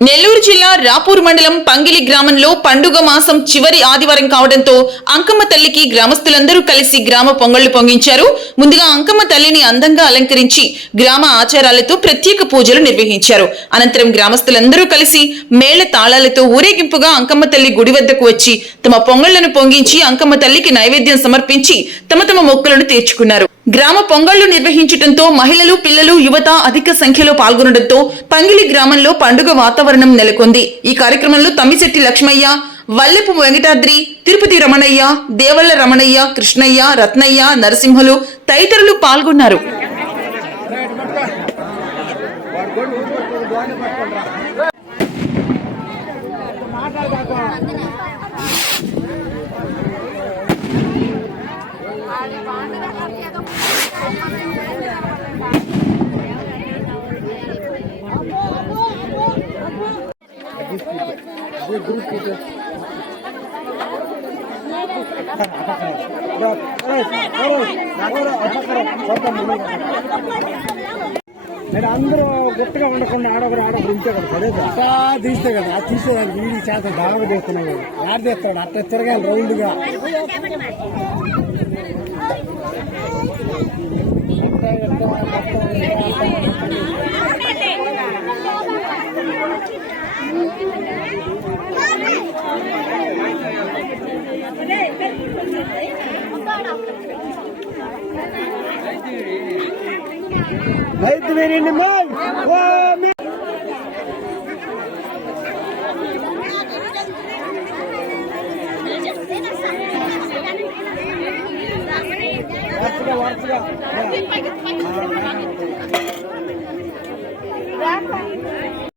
నెల్లూరు జిల్లా రాపూర్ మండలం పంగిలి గ్రామంలో పండుగ మాసం చివరి ఆదివారం కావడంతో అంకమ్మ తల్లికి గ్రామస్తులందరూ కలిసి గ్రామ పొంగళ్ళు పొంగించారు. ముందుగా అంకమ్మ తల్లిని అందంగా అలంకరించి గ్రామ ఆచారాలతో ప్రత్యేక పూజలు నిర్వహించారు. అనంతరం గ్రామస్తులందరూ కలిసి మేళ తాళాలతో ఊరేగింపుగా అంకమ్మ తల్లి గుడి వద్దకు వచ్చి తమ పొంగళ్ళను పొంగించి అంకమ్మ తల్లికి నైవేద్యం సమర్పించి తమ తమ మొక్కలను తీర్చుకున్నారు. గ్రామ పొంగళ్ళు నిర్వహించడంతో మహిళలు పిల్లలు యువత అధిక సంఖ్యలో పాల్గొనడంతో పంగిలి గ్రామంలో పండుగ వాతావరణం నెలకొంది. ఈ కార్యక్రమంలో తమ్మిశెట్టి లక్ష్మయ్య వల్లెపు వెంకటాద్రి తిరుపతి రమణయ్య దేవళ్ళ రమణయ్య కృష్ణయ్య రత్నయ్య నరసింహులు తదితరులు పాల్గొన్నారు. మరి అందరూ గట్టిగా ఉండకుండా ఆడొకరు ఆడొకరు ఉంటే కదా పడేది అట్లా తీస్తే కదా ఆ తీసేదానికి వీడి చేత దావగా చేస్తున్నాడు కదా చేస్తాడు అట్ట తిరగాలి రౌండ్గా Haydi verelim mal. Amin.